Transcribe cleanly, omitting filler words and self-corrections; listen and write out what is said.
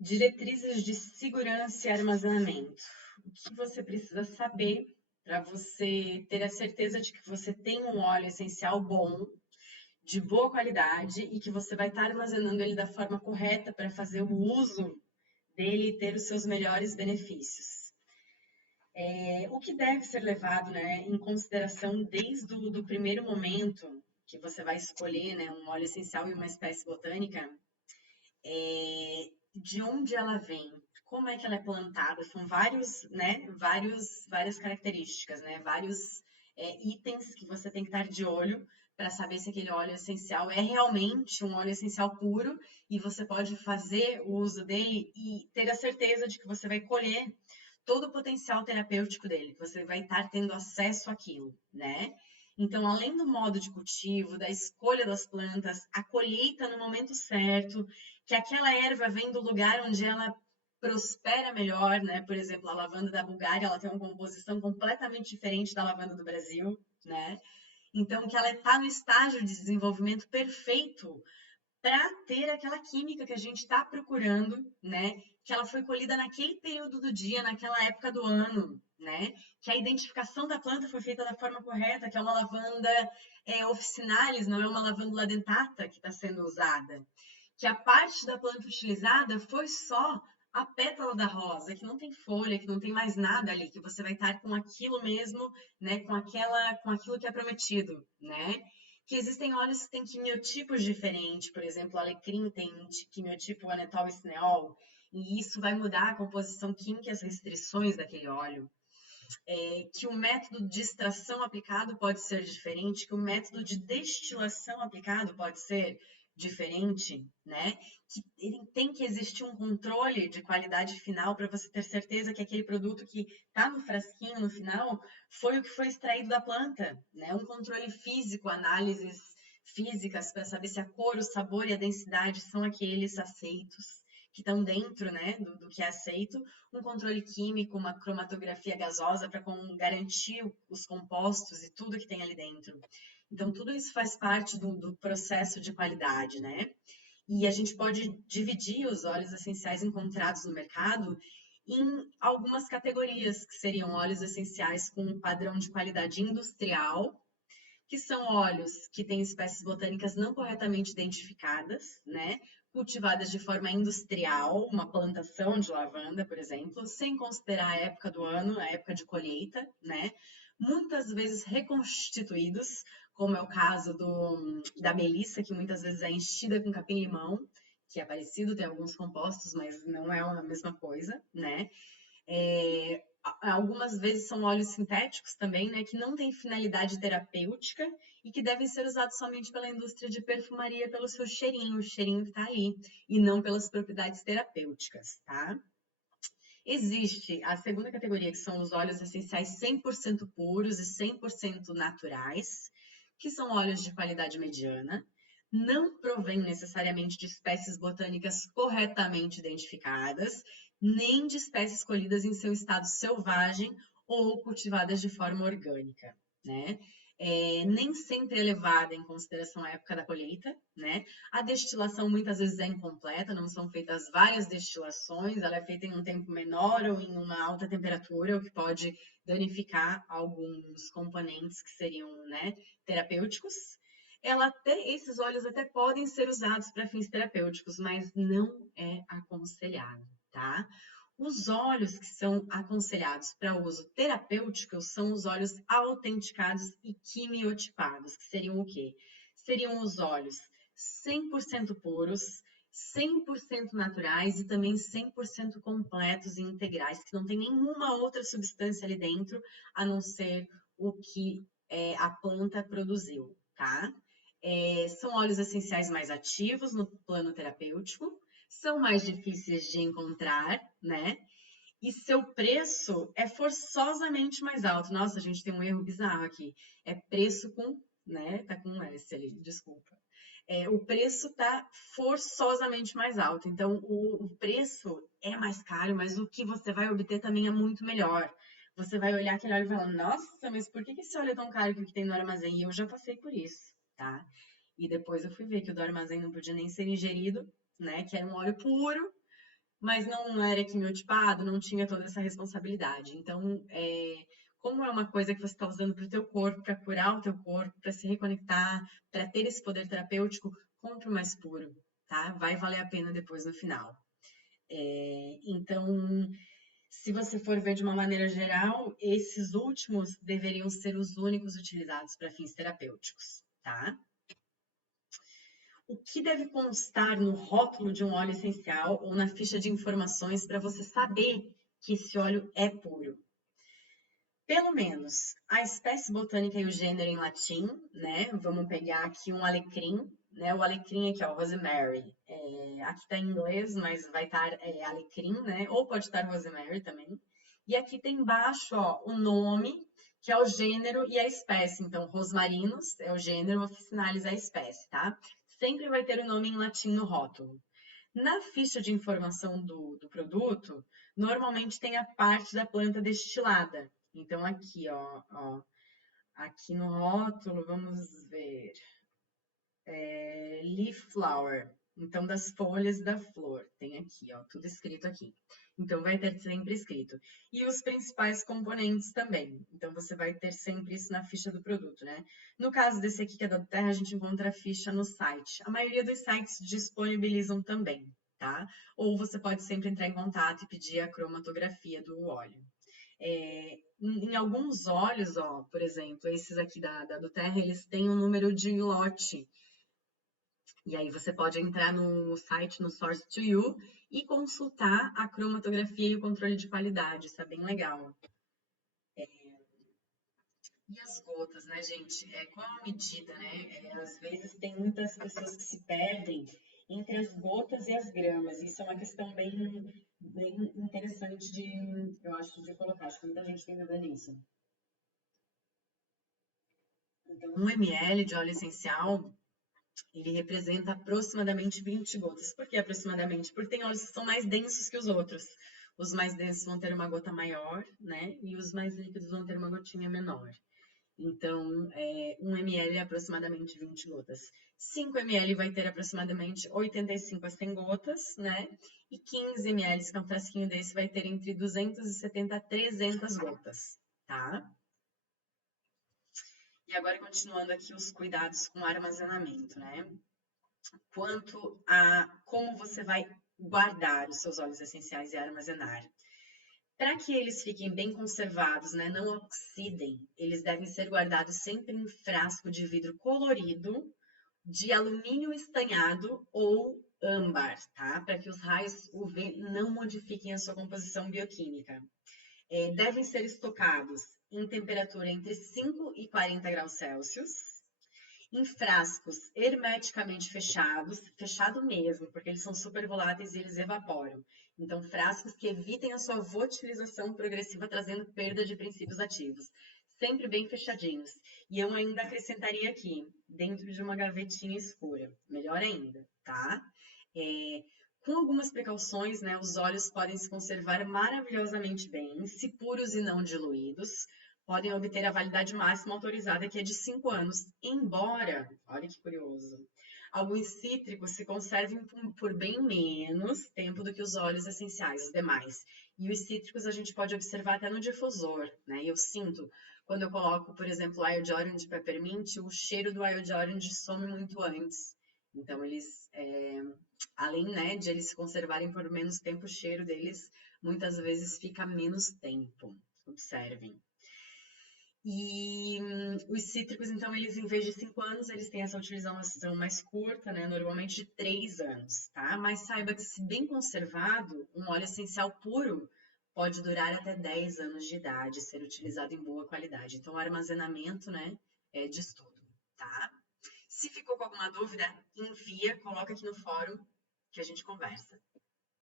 Diretrizes de segurança e armazenamento. O que você precisa saber para você ter a certeza de que você tem um óleo essencial bom, de boa qualidade e que você vai estar armazenando ele da forma correta para fazer o uso dele e ter os seus melhores benefícios. O que deve ser levado, né, em consideração desde o do primeiro momento que você vai escolher, né, um óleo essencial e uma espécie botânica, de onde ela vem, como é que ela é plantada, são várias características, né? Vários itens que você tem que estar de olho para saber se aquele óleo essencial é realmente um óleo essencial puro e você pode fazer o uso dele e ter a certeza de que você vai colher todo o potencial terapêutico dele, que você vai estar tendo acesso àquilo, né? Então, além do modo de cultivo, da escolha das plantas, a colheita no momento certo, que aquela erva vem do lugar onde ela prospera melhor, né? Por exemplo, a lavanda da Bulgária, ela tem uma composição completamente diferente da lavanda do Brasil, né? Então, que ela está no estágio de desenvolvimento perfeito para ter aquela química que a gente está procurando, né? Que ela foi colhida naquele período do dia, naquela época do ano, né? Que a identificação da planta foi feita da forma correta, que é uma lavanda officinalis, não é uma lavanda dentata que está sendo usada. Que a parte da planta utilizada foi só a pétala da rosa, que não tem folha, que não tem mais nada ali, que você vai estar com aquilo mesmo, né? Com aquilo que é prometido, né? Que existem óleos que têm quimiotipos diferentes, por exemplo, o alecrim tem quimiotipo anetol e cineol, e isso vai mudar a composição química e as restrições daquele óleo. Que o método de extração aplicado pode ser diferente, que o método de destilação aplicado pode ser diferente, né? Que ele tem que existir um controle de qualidade final para você ter certeza que aquele produto que está no frasquinho no final foi o que foi extraído da planta, né? Um controle físico, análises físicas para saber se a cor, o sabor e a densidade são aqueles aceitos que estão dentro, né, do que é aceito, um controle químico, uma cromatografia gasosa para garantir os compostos e tudo que tem ali dentro. Então, tudo isso faz parte do processo de qualidade, né? E a gente pode dividir os óleos essenciais encontrados no mercado em algumas categorias, que seriam óleos essenciais com um padrão de qualidade industrial, que são óleos que têm espécies botânicas não corretamente identificadas, né? Cultivadas de forma industrial, uma plantação de lavanda, por exemplo, sem considerar a época do ano, a época de colheita, né? Muitas vezes reconstituídos, como é o caso da melissa, que muitas vezes é enchida com capim-limão, que é parecido, tem alguns compostos, mas não é a mesma coisa, né? Algumas vezes são óleos sintéticos também, né, que não têm finalidade terapêutica e que devem ser usados somente pela indústria de perfumaria pelo seu cheirinho, o cheirinho que está ali, e não pelas propriedades terapêuticas, tá? Existe a segunda categoria, que são os óleos essenciais 100% puros e 100% naturais, que são óleos de qualidade mediana, não provêm necessariamente de espécies botânicas corretamente identificadas, nem de espécies colhidas em seu estado selvagem ou cultivadas de forma orgânica, né? Nem sempre é levada em consideração a época da colheita, né? A destilação muitas vezes é incompleta, não são feitas várias destilações, ela é feita em um tempo menor ou em uma alta temperatura, o que pode danificar alguns componentes que seriam, né, terapêuticos. Esses óleos até podem ser usados para fins terapêuticos, mas não é aconselhado, tá? Os óleos que são aconselhados para uso terapêutico são os óleos autenticados e quimiotipados, que seriam o quê? Seriam os óleos 100% puros, 100% naturais e também 100% completos e integrais, que não tem nenhuma outra substância ali dentro, a não ser o que a planta produziu, tá? São óleos essenciais mais ativos no plano terapêutico, são mais difíceis de encontrar, né? E seu preço é forçosamente mais alto. Nossa, a gente tem um erro bizarro aqui. É preço com, né? Tá com um S ali, desculpa. O preço tá forçosamente mais alto. Então, o preço é mais caro, mas o que você vai obter também é muito melhor. Você vai olhar aquele óleo e falar, nossa, mas por que esse óleo é tão caro que o que tem no armazém? E eu já passei por isso, tá? E depois eu fui ver que o do armazém não podia nem ser ingerido, né? Que era um óleo puro, mas não era quimiotipado, não tinha toda essa responsabilidade. Então, como é uma coisa que você está usando para o teu corpo, para curar o teu corpo, para se reconectar, para ter esse poder terapêutico, compre o mais puro, tá? Vai valer a pena depois no final. Então, se você for ver de uma maneira geral, esses últimos deveriam ser os únicos utilizados para fins terapêuticos, tá? O que deve constar no rótulo de um óleo essencial ou na ficha de informações para você saber que esse óleo é puro? Pelo menos a espécie botânica e o gênero em latim, né? Vamos pegar aqui um alecrim, né? O alecrim aqui, ó, rosemary. Aqui tá em inglês, mas vai estar alecrim, né? Ou pode estar rosemary também. E aqui tem embaixo, ó, o nome, que é o gênero e a espécie. Então, rosmarinus é o gênero, officinalis é a espécie, tá? Sempre vai ter o nome em latim no rótulo. Na ficha de informação do produto, normalmente tem a parte da planta destilada. Então, aqui, ó, aqui no rótulo, vamos ver, leaf flower. Então, das folhas da flor. Tem aqui, ó, tudo escrito aqui. Então, vai ter sempre escrito. E os principais componentes também. Então, você vai ter sempre isso na ficha do produto, né? No caso desse aqui, que é da Terra, a gente encontra a ficha no site. A maioria dos sites disponibilizam também, tá? Ou você pode sempre entrar em contato e pedir a cromatografia do óleo. Em alguns óleos, ó, por exemplo, esses aqui do Terra, eles têm um número de lote. E aí você pode entrar no site, no Source to You, e consultar a cromatografia e o controle de qualidade. Isso é bem legal. E as gotas, né, gente? Qual a medida, né? Às vezes tem muitas pessoas que se perdem entre as gotas e as gramas. Isso é uma questão bem interessante eu acho, de colocar. Acho que muita gente tem dúvida nisso. Então, 1 ml de óleo essencial, ele representa aproximadamente 20 gotas. Por que aproximadamente? Porque tem óleos que são mais densos que os outros. Os mais densos vão ter uma gota maior, né? E os mais líquidos vão ter uma gotinha menor. Então, 1 ml é aproximadamente 20 gotas. 5 ml vai ter aproximadamente 85 a 100 gotas, né? E 15 ml, que é um frasquinho desse, vai ter entre 270 a 300 gotas, tá? E agora, continuando aqui os cuidados com o armazenamento, né? Quanto a como você vai guardar os seus óleos essenciais e armazenar. Para que eles fiquem bem conservados, né, não oxidem, eles devem ser guardados sempre em frasco de vidro colorido, de alumínio estanhado ou âmbar, tá? Para que os raios UV não modifiquem a sua composição bioquímica. Devem ser estocados em temperatura entre 5 e 40 graus Celsius, em frascos hermeticamente fechados, fechado mesmo, porque eles são super voláteis e eles evaporam. Então, frascos que evitem a sua volatilização progressiva, trazendo perda de princípios ativos. Sempre bem fechadinhos. E eu ainda acrescentaria aqui, dentro de uma gavetinha escura. Melhor ainda, tá? Com algumas precauções, né, os óleos podem se conservar maravilhosamente bem, se puros e não diluídos, podem obter a validade máxima autorizada, que é de 5 anos, embora, olha que curioso, alguns cítricos se conservem por bem menos tempo do que os óleos essenciais, os demais. E os cítricos a gente pode observar até no difusor, né? Eu sinto, quando eu coloco, por exemplo, o Wild Orange Peppermint, o cheiro do Wild Orange some muito antes. Então, eles, além, né, de eles se conservarem por menos tempo, o cheiro deles muitas vezes fica menos tempo. Observem. E os cítricos, então, eles em vez de 5 anos, eles têm essa utilização mais curta, né? Normalmente de 3 anos, tá? Mas saiba que, se bem conservado, um óleo essencial puro pode durar até 10 anos de idade, ser utilizado em boa qualidade. Então, o armazenamento, né, é de estudo, tá? Se ficou com alguma dúvida, envia, coloca aqui no fórum que a gente conversa.